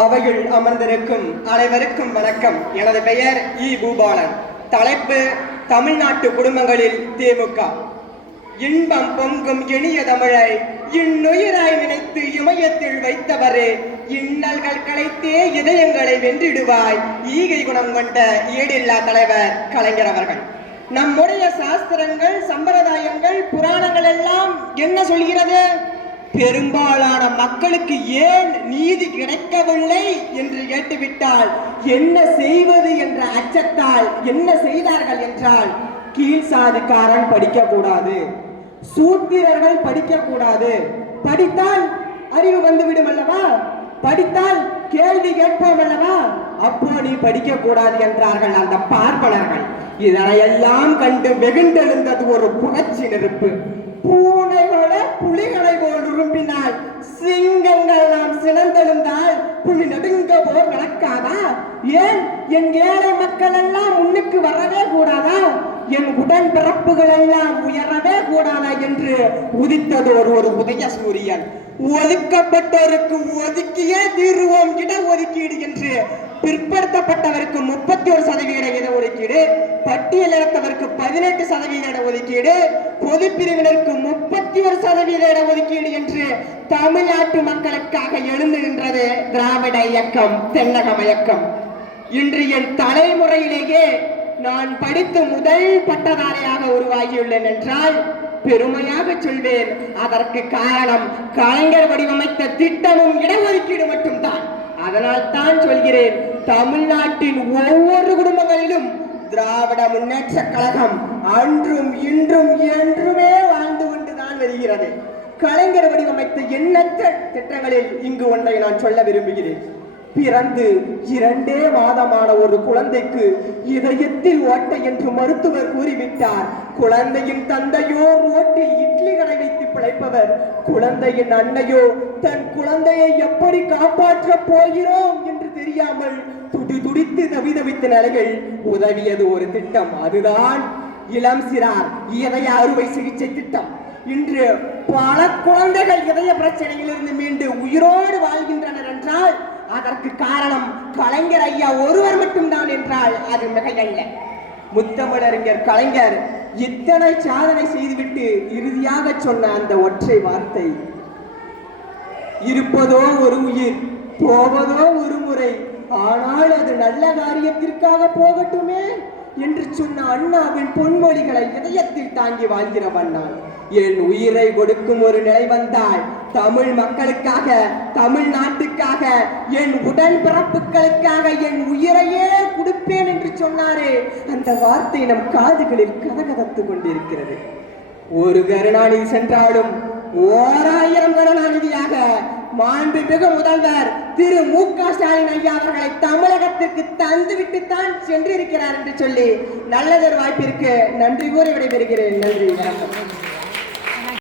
அவையில் அமர்ந்திருக்கும் அனைவருக்கும் வணக்கம். எனது பெயர் இ. பூபாலன். தலைப்பு: தமிழ்நாட்டு குடும்பங்களில் திமுக. இன்பம் பொங்கும் இனிய தமிழை இன்னுயிராய் நினைத்து இமயத்தில் வைத்தவரே, இன்னல்கள் களைத்தே இதயங்களை வென்றிடுவாய். ஈகை குணம் கொண்ட ஈடில்லா தலைவர் கலைஞர் அவர்கள். நம்முடைய சாஸ்திரங்கள், சம்பிரதாயங்கள், புராணங்கள் எல்லாம் என்ன சொல்கிறது? பெரும்பாலான மக்களுக்கு ஏன் நீதி கிடைக்கவில்லை என்று கேட்டுவிட்டால் என்ன செய்வது என்ற அச்சத்தால் என்ன செய்தார்கள் என்றால், கீழ் சாதிக்காரன் படிக்க கூடாது, சூத்திரர்கள் படிக்க கூடாது, படித்தால் அறிவு வந்துவிடும் அல்லவா, படித்தால் கேள்வி கேட்போம் அல்லவா, அப்போ நீ படிக்க கூடாது என்றார்கள் அந்த பார்ப்பனர்கள். இதனையெல்லாம் கண்டு வெகுண்டெழுந்தது ஒரு புரட்சி நெருப்பு. பூனைகளை புலிகளை போல் உரும்பினால், சிங்கங்கள் நாம் சினந்தெழுந்தால் புலி நடுங்க போர் நடக்காதா? ஏன் என் ஏழை மக்கள் எல்லாம் முன்னுக்கு வரவே கூடாதா? என் உடன் பிறப்புகள் எல்லாம் உயரவே கூடாதா என்று உதித்தது ஒரு உதய சூரியன். ஒதுக்கப்பட்டோருக்கு ஒதுக்கியே தீர்வோம் இடஒதுக்கீடு என்று பிற்படுத்தப்பட்டவருக்கு 31% இடஒதுக்கீடு, பட்டியலினத்தவருக்கு 18% இடஒதுக்கீடு, பொது பிரிவினருக்கு 31% இடஒதுக்கீடு என்று தமிழ்நாட்டு மக்களுக்காக எழுந்து நின்றது திராவிட இயக்கம், தென்னகம் இயக்கம். இன்று என் தலைமுறையிலேயே நான் படித்து முதல் பட்டதாரியாக உருவாகியுள்ளேன் என்றால் பெருமையாக சொல்வேன். அதற்கு காரணம் கலைஞர் வடிவமைத்த திட்டமும் இடஒதுக்கீடு மட்டும்தான். அதனால் தான் சொல்கிறேன், தமிழ்நாட்டின் ஒவ்வொரு குடும்பங்களிலும் திராவிட முன்னேற்ற கழகம் அன்றும் இன்றும் என்றுமே வாழ்ந்து கொண்டுதான் வருகிறது. கலைஞர் வடிவமைத்த எண்ணற்ற திட்டங்களில் இங்கு ஒன்றை நான் சொல்ல விரும்புகிறேன். பிறந்து 2 மாதமான ஒரு குழந்தைக்கு இதயத்தில் ஓட்டை என்று மருத்துவர் கூறிவிட்டார். குழந்தையின் தந்தையோ ரோட்டில் இட்லி கடை வைத்து பிழைப்பவர். குழந்தையின் அன்னையோ தன் குழந்தையை எப்படி காப்பாற்ற போகிறோம் என்று தெரியாமல் துடித்து தவித்த நிலையில் உதவியது ஒரு திட்டம். அதுதான் இளம் சிறார் இதய அறுவை சிகிச்சை திட்டம். இன்று பல குழந்தைகள் இதய பிரச்சனையிலிருந்து மீண்டு உயிரோடு வாழ்கின்றனர் என்றால் அதற்கு காரணம் கலைஞர் ஐயா ஒருவர் மட்டும்தான் என்றால் அது மிகையல்ல. முத்தமிழறிஞர் கலைஞர் இத்தனை சாதனை செய்துவிட்டு இறுதியாக சொன்ன அந்த ஒற்றை வார்த்தை, இருப்பதோ ஒரு உயிர், போவதோ ஒரு முறை, ஆனால் அது நல்ல காரியத்திற்காக போகட்டுமே என்று சொன்ன அண்ணாவின் பொன்மொழிகளை இதயத்தில் தாங்கி வாழ்கிறவன் நான். என் உயிரை கொடுக்கும் ஒரு நிலை வந்தால் தமிழ் மக்களுக்காக, தமிழ்நாட்டுக்காக, என் உடன் பிறப்புகளுக்காக என் உயிரையே கொடுப்பேன் என்று சொன்னாரே, அந்த வார்த்தை நம் காதுகளில் கதகதத்து கொண்டிருக்கிறது. ஒரு கருணாநிதி சென்றாலும் 1000 கருணாநிதியாக மாண்புமிகு முதல்வர் திரு மு.க. ஸ்டாலின் ஐயா அவர்களை தமிழகத்திற்கு தந்துவிட்டுத்தான் சென்றிருக்கிறார் என்று சொல்லி நல்லதொரு வாய்ப்பிற்கு நன்றி கூறி விடைபெறுகிறேன். நன்றி, வணக்கம்.